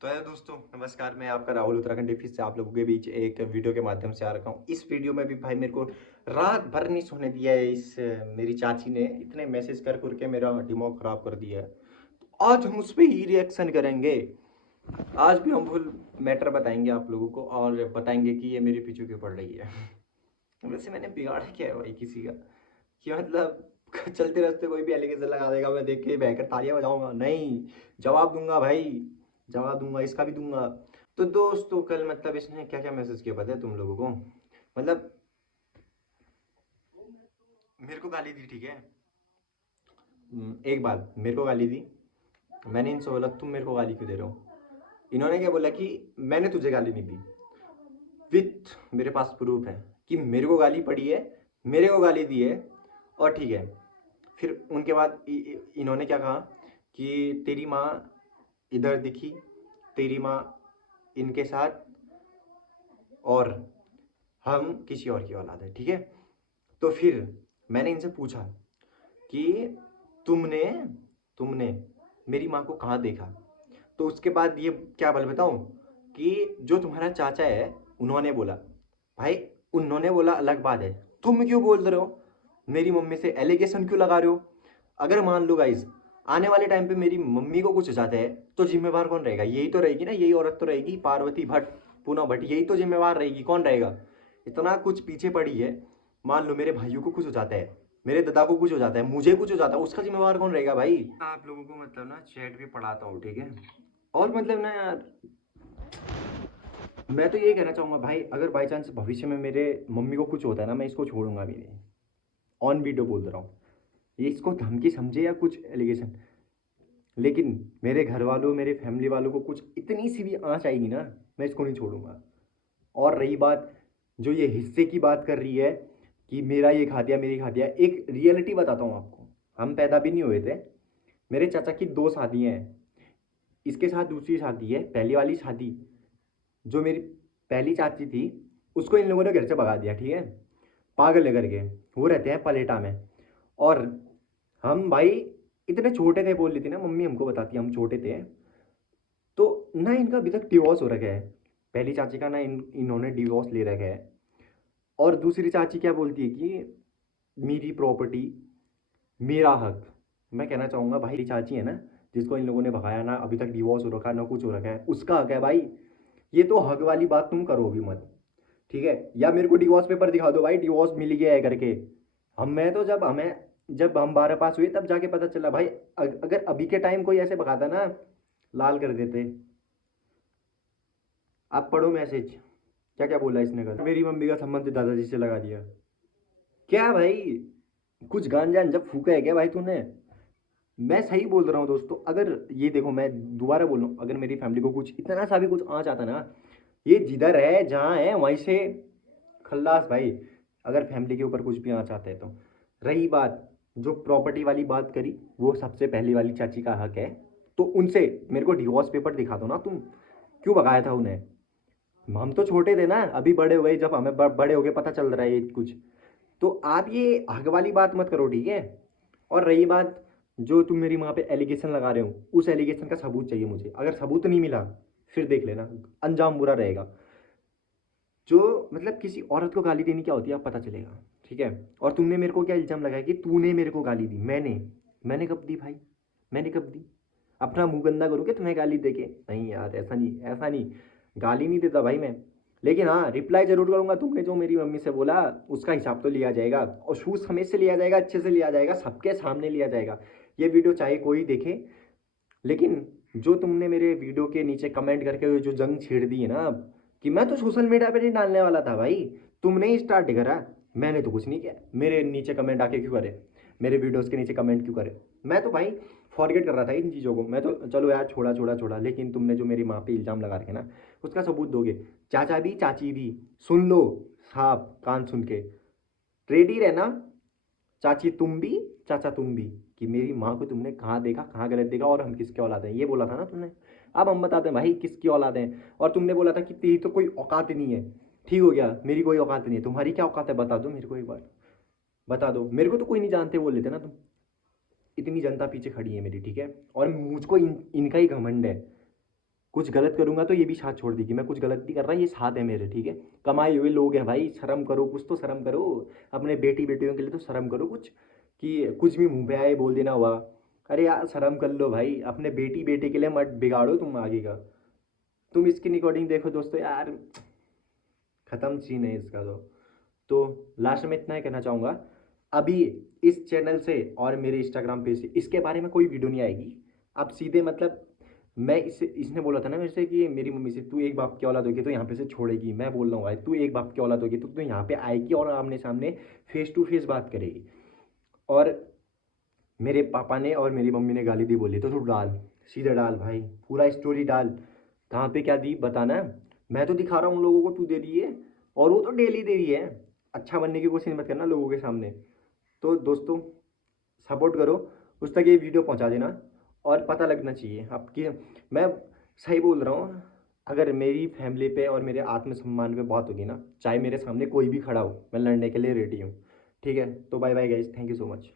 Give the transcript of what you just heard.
तो है दोस्तों, नमस्कार। मैं आपका राहुल उत्तराखंड फिर से आप लोगों के बीच एक वीडियो के माध्यम से आ रखा हूँ। इस वीडियो में भी भाई मेरे को रात भर नहीं सोने दिया है। मेरी चाची ने इतने मैसेज कर करके मेरा दिमाग खराब कर दिया है। तो आज हम उस पर ही रिएक्शन करेंगे। आज भी हम फुल मैटर बताएंगे आप लोगों को और बताएंगे कि ये मेरे पीछे क्यों पड़ रही है। वैसे मैंने बिगाड़ा क्या है भाई किसी का, कि मतलब चलते रास्ते कोई भी एलिगेशन लगा देगा, मैं देख के बहकर तालियां बजाऊंगा? नहीं, जवाब दूंगा भाई, जवाब दूंगा, इसका भी दूंगा। तो दोस्तों कल मतलब इसने क्या क्या मैसेज किया पता है तुम लोगों को? मतलब मेरे को गाली दी, ठीक है। एक बात मेरे को गाली दी, मैंने इनसे बोला तुम मेरे को गाली क्यों दे रहे हो? इन्होंने क्या बोला कि मैंने तुझे गाली नहीं दी। विथ मेरे पास प्रूफ है कि मेरे को गाली पड़ी है, मेरे को गाली दी है। और ठीक है, फिर उनके बाद इन्होंने क्या कहा कि तेरी माँ इधर दिखी, तेरी माँ इनके साथ, और हम किसी और की औलाद है, ठीक है। तो फिर मैंने इनसे पूछा कि तुमने तुमने मेरी माँ को कहाँ देखा? तो उसके बाद ये क्या बोल बताऊं, कि जो तुम्हारा चाचा है उन्होंने बोला। भाई उन्होंने बोला अलग बात है, तुम क्यों बोल रहे हो? मेरी मम्मी से एलिगेशन क्यों लगा रहे हो? अगर मान लो गाइज आने वाले टाइम पे मेरी मम्मी को कुछ हो जाता है तो जिम्मेवार कौन रहेगा? यही तो रहेगी ना, यही औरत तो रहेगी, पार्वती भट्ट, पूनम भट्ट, यही तो जिम्मेवार रहेगी। कौन रहेगा? इतना कुछ पीछे पड़ी है। मान लो मेरे भाइयों को कुछ हो जाता है, मेरे दादा को कुछ हो जाता है, मुझे कुछ हो जाता है, उसका जिम्मेवार कौन रहेगा भाई? आप लोगों को मतलब ना चैट भी पढ़ाता हूँ, ठीक है। और मतलब ना यार, मैं तो ये कहना चाहूंगा भाई, अगर बाई चांस भविष्य में मेरे मम्मी को कुछ होता है ना, मैं इसको छोड़ूंगा भी नहीं। ऑन वीडियो बोल रहा हूँ, ये इसको धमकी समझे या कुछ एलिगेशन, लेकिन मेरे घर वालों, मेरे फैमिली वालों को कुछ इतनी सी भी आँच आएगी ना, मैं इसको नहीं छोड़ूंगा। और रही बात जो ये हिस्से की बात कर रही है कि मेरा ये खा दिया, मेरी खा दिया, एक रियलिटी बताता हूँ आपको। हम पैदा भी नहीं हुए थे, मेरे चाचा की दो शादियाँ हैं, इसके साथ दूसरी शादी है। पहली वाली शादी, जो मेरी पहली चाची थी, उसको इन लोगों ने घर से भगा दिया, ठीक है। पागल है करके, वो रहते हैं पलेटा में। और हम भाई इतने छोटे थे, बोल रही थी ना मम्मी, हमको बताती है हम छोटे थे। तो ना इनका अभी तक डिवोर्स हो रखा है, पहली चाची का ना इन्होंने डिवोर्स ले रखा है। और दूसरी चाची क्या बोलती है कि मेरी प्रॉपर्टी, मेरा हक। मैं कहना चाहूंगा भाई चाची है ना, जिसको इन लोगों ने भगाया ना, अभी तक डिवोर्स हो रखा है ना, कुछ हो रखा है, उसका हक है भाई। ये तो हक वाली बात तुम करो भी मत, ठीक है। या मेरे को डिवोर्स पेपर दिखा दो भाई, डिवोर्स मिल गया है करके। हम मैं तो जब हम 12 पास हुए तब जाके पता चला भाई। अगर अभी के टाइम कोई ऐसे भगाता ना, लाल कर देते। आप पढ़ो मैसेज, क्या क्या बोला इसने कल। मेरी मम्मी का संबंध दादाजी से लगा दिया। क्या भाई, कुछ गांजा अंजा फूका है क्या भाई तूने? मैं सही बोल रहा हूँ दोस्तों। अगर ये देखो, मैं दोबारा बोल रहा हूँ, अगर मेरी फैमिली को कुछ इतना सा भी कुछ आ जाता ना, ये जिधर है जहाँ है वहीं से खल्लास भाई। अगर फैमिली के ऊपर कुछ भी आ जाता है तो। रही बात जो प्रॉपर्टी वाली बात करी, वो सबसे पहली वाली चाची का हक है। तो उनसे मेरे को डिवोर्स पेपर दिखा दो ना तुम, क्यों भगाया था उन्हें? हम तो छोटे थे ना, अभी बड़े हो गए, जब हमें बड़े हो गए पता चल रहा है ये कुछ। तो आप ये हक वाली बात मत करो, ठीक है। और रही बात जो तुम मेरी माँ पे एलिगेशन लगा रहे हो, उस एलिगेशन का सबूत चाहिए मुझे। अगर सबूत नहीं मिला फिर देख लेना, अंजाम बुरा रहेगा। जो मतलब किसी औरत को गाली देनी क्या होती है अब पता चलेगा, ठीक है। और तुमने मेरे को क्या इल्जाम लगाया कि तूने मेरे को गाली दी? मैंने कब दी भाई? मैंने कब दी? अपना मुंह गंदा करूँ क्या तुम्हें गाली देके? नहीं यार, ऐसा नहीं, ऐसा नहीं। गाली नहीं देता भाई मैं। लेकिन हाँ, रिप्लाई जरूर करूंगा। तुमने जो मेरी मम्मी से बोला उसका हिसाब तो लिया जाएगा, और शूज समेत से लिया जाएगा, अच्छे से लिया जाएगा, सबके सामने लिया जाएगा। ये वीडियो चाहे कोई देखे, लेकिन जो तुमने मेरे वीडियो के नीचे कमेंट करके जो जंग छेड़ दी है ना अब, कि मैं तो सोशल मीडिया पे नहीं डालने वाला था भाई, तुमने ही स्टार्ट करा। मैंने तो कुछ नहीं किया। मेरे नीचे कमेंट आके क्यों करे? मेरे वीडियोस के नीचे कमेंट क्यों करे? मैं तो भाई फॉरगेट कर रहा था इन चीज़ों को। मैं तो चलो यार, छोड़ा छोड़ा छोड़ा, लेकिन तुमने जो मेरी माँ पे इल्ज़ाम लगा रखे ना, उसका सबूत दोगे? चाचा भी चाची भी, सुन लो साहब, कान सुन के रेडी रहना। चाची तुम भी, चाचा तुम भी, कि मेरी माँ को तुमने कहाँ देखा, कहाँ गलत देखा, और हम किसके औलाद हैं, ये बोला था ना तुमने। अब हम बताते हैं भाई किसकी औलाद हैं। और तुमने बोला था कि तेरी तो कोई औकात ही नहीं है। ठीक हो गया, मेरी कोई औकात नहीं है, तुम्हारी क्या औकात है बता दो मेरे को एक बार। बता दो मेरे को, तो कोई नहीं जानते बोल लेते ना तुम। इतनी जनता पीछे खड़ी है मेरी, ठीक है। और मुझको इनका ही घमंड है। कुछ गलत करूंगा तो ये भी साथ छोड़ देगी, मैं कुछ गलत नहीं कर रहा, ये साथ है मेरे, ठीक है। कमाए हुए लोग हैं भाई, शर्म करो, कुछ तो शर्म करो। अपने बेटी बेटियों के लिए तो शर्म करो कुछ, कि कुछ भी मुंह पे आए बोल देना हुआ। अरे यार शर्म कर लो भाई, अपने बेटी बेटे के लिए मत बिगाड़ो तुम आगे का। तुम इसकी रिकॉर्डिंग देखो दोस्तों यार, खत्म सीन है इसका तो लास्ट में इतना ही कहना चाहूँगा, अभी इस चैनल से और मेरे इंस्टाग्राम पेज से इसके बारे में कोई वीडियो नहीं आएगी। आप सीधे मतलब, मैं इसने बोला था ना मेरे से कि मेरी मम्मी से, तू एक बाप की औलाद होगी तो यहाँ पे से छोड़ेगी, मैं बोल रहा हूँ भाई तू एक बाप की औलाद होगी तो तू यहाँ पे आएगी और आमने सामने फेस टू फेस बात करेगी। और मेरे पापा ने और मेरी मम्मी ने गाली दी, बोली तो तू डाल, सीधे डाल भाई, पूरा स्टोरी डाल, कहाँ पे क्या दी बताना। मैं तो दिखा रहा हूँ लोगों को, तू दे रही है और वो तो डेली दे रही है। अच्छा बनने की कोशिश मत करना लोगों के सामने। तो दोस्तों सपोर्ट करो, उस तक ये वीडियो पहुंचा देना, और पता लगना चाहिए आपकी, मैं सही बोल रहा हूँ। अगर मेरी फैमिली पे और मेरे आत्मसम्मान पे बात होगी ना, चाहे मेरे सामने कोई भी खड़ा हो, मैं लड़ने के लिए रेडी हूँ। ठीक है, तो bye bye guys, thank you so much.